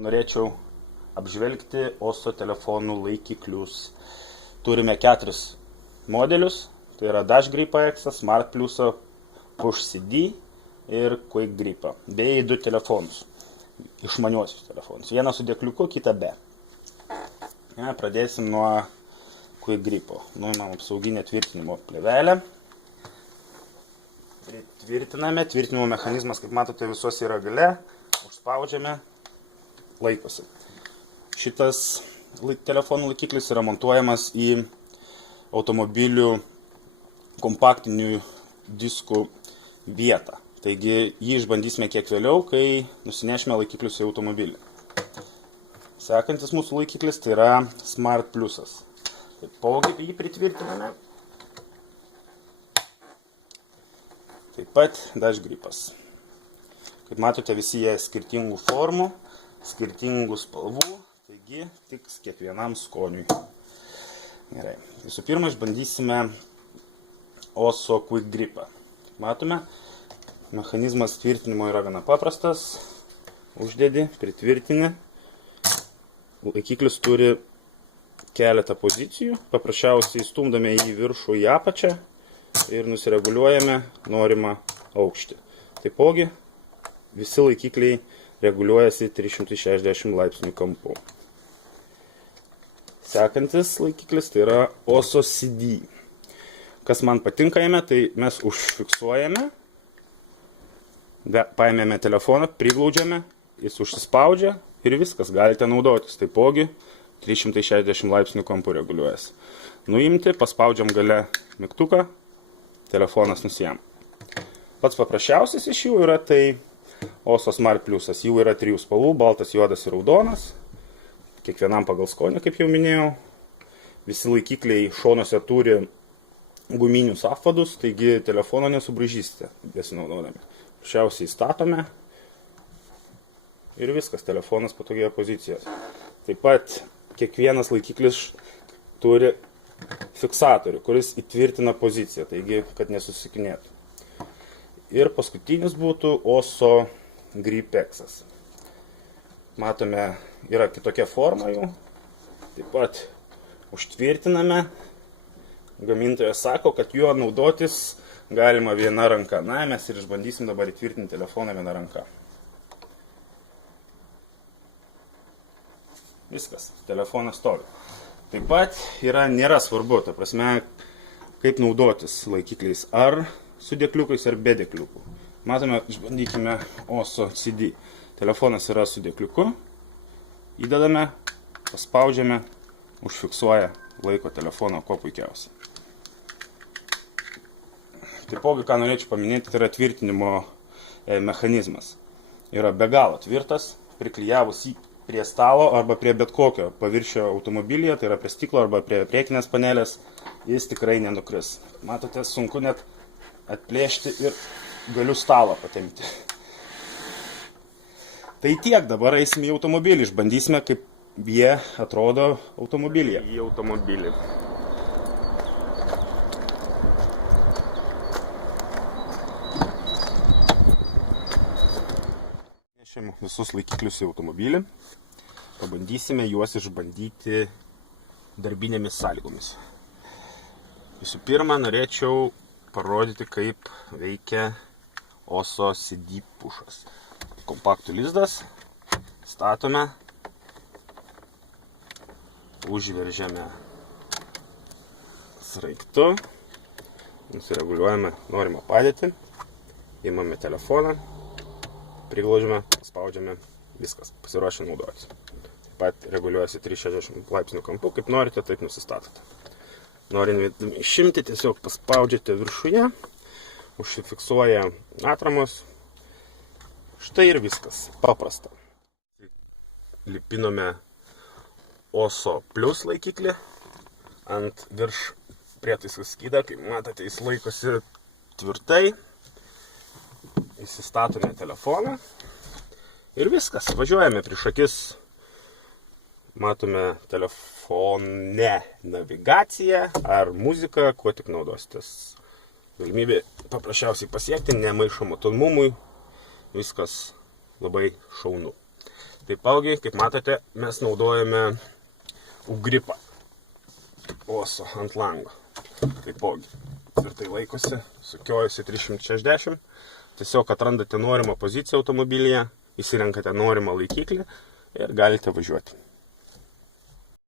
Norėčiau apžvelgti OSO telefonų laikiklius. Turime 4 modelius, tai yra Dash Grip X, Smart Plus, Push CD ir Quick Grip, bei 2 telefonus, išmaniuosius telefonus. Vieną su dėkliuku, kitą be. Pradėsim nuo Quick Gripo. Nuimam apsauginę tvirtinimo plėvelę. Tvirtiname, tvirtinimo mechanizmas, kaip matote, visuose yra gale, užspaudžiame, laikosi. Šitas telefonų laikiklis yra montuojamas į automobilių kompaktinių diskų vietą. Taigi jį išbandysime kiek vėliau, kai nusinešime laikiklius į automobilį. Sekantis mūsų laikiklis tai yra Smart Plusas. Taipogi jį pritvirtiname. Taip pat Dash Gripas. Kaip matote, visi jie skirtingų formų, skirtingų spalvų, taigi tiks kiekvienam skoniui. Gerai. Visų pirma, išbandysime OSO Quick Gripą. Matome, mechanizmas tvirtinimo yra gana paprastas. Uždedi, pritvirtini. Laikiklis turi keletą pozicijų. Paprasčiausiai stumdame į viršų, į apačią ir nusireguliuojame norimą aukštį. Taipogi, visi laikikliai reguliuojasi 360 laipsnių kampu. Sekantis laikiklis tai yra OSO CD. Kas man patinka jame, tai mes užfiksuojame, paėmėme telefoną, priglaudžiame, jis užsispaudžia ir viskas, galite naudotis. Taipogi 360 laipsnių kampu reguliuojasi. Nuimti, paspaudžiam gale mygtuką, telefonas nusijam. Pats paprasčiausias iš jų yra tai OSO Smart Plusas. Jų yra 3 spalvų, baltas, juodas ir raudonas. Kiekvienam pagal skonį, kaip jau minėjau. Visi laikikliai šonuose turi guminius apvadus, taigi telefono nesubraižysite besinaudodami. Paprasčiausiai statome ir viskas, telefonas patogioje pozicijoje. Taip pat kiekvienas laikiklis turi fiksatorių, kuris įtvirtina poziciją, taigi, kad nesusikinėtų. Ir paskutinis būtų OSO Grip X. Matome, yra kitokia forma jų. Taip pat užtvirtiname. Gamintojas sako, kad juo naudotis galima viena ranka. Na, mes ir išbandysim dabar įtvirtinti telefoną viena ranka. Viskas, telefonas stovi. Taip pat nėra svarbu, ta prasme, kaip naudotis laikikliais, ar su dėkliukais, ar be dėkliukų. Matome, išbandykime OSO CD. Telefonas yra su dėkliuku, įdedame, paspaudžiame, užfiksuoja, laiko telefoną kuo puikiausiai. Taipogi, ką norėčiau paminėti, tai yra tvirtinimo mechanizmas. Yra be galo tvirtas, priklijavus jį prie stalo arba prie bet kokio paviršio automobilyje, tai yra prie stiklo arba prie priekinės panelės, jis tikrai nenukris. Matote, sunku net atplėšti ir galiu stalą patempti. Tai tiek, dabar eisime į automobilį, išbandysime, kaip jie atrodo automobilyje. Į automobilį. Nešėm visus laikiklius į automobilį. Pabandysime juos išbandyti darbinėmis sąlygomis. Visų pirma, norėčiau parodyti, kaip veikia OSO CD pušas. Kompaktų lizdas, statome, užveržiame sraigtu, nusireguliuojame norimą padėtį, imame telefoną, priglaudžiame, spaudžiame, viskas, pasiruošę naudotis. Taip pat reguliuojasi 360 laipsnių kampu, kaip norite, taip nusistatote. Norint išimti, tiesiog paspaudžiate viršuje, užsifiksuoja atramos. Štai ir viskas, paprasta. Lipinome OSO Plus laikiklį ant virš prietaisų skydą, kaip matote, jis laikosi tvirtai. Įsistatome telefoną ir viskas, važiuojame prieš akis. Matome telefone navigaciją ar muziką, kuo tik naudositės. Galimybė paprasčiausiai pasiekti, nemaišo matomumui, viskas labai šaunu. Taipogi, kaip matote, mes naudojame gripą oso ant lango. Taipogi, tvirtai laikosi, sukiojasi 360. Tiesiog atrandate norimą poziciją automobilyje, įsirenkate norimą laikiklį ir galite važiuoti.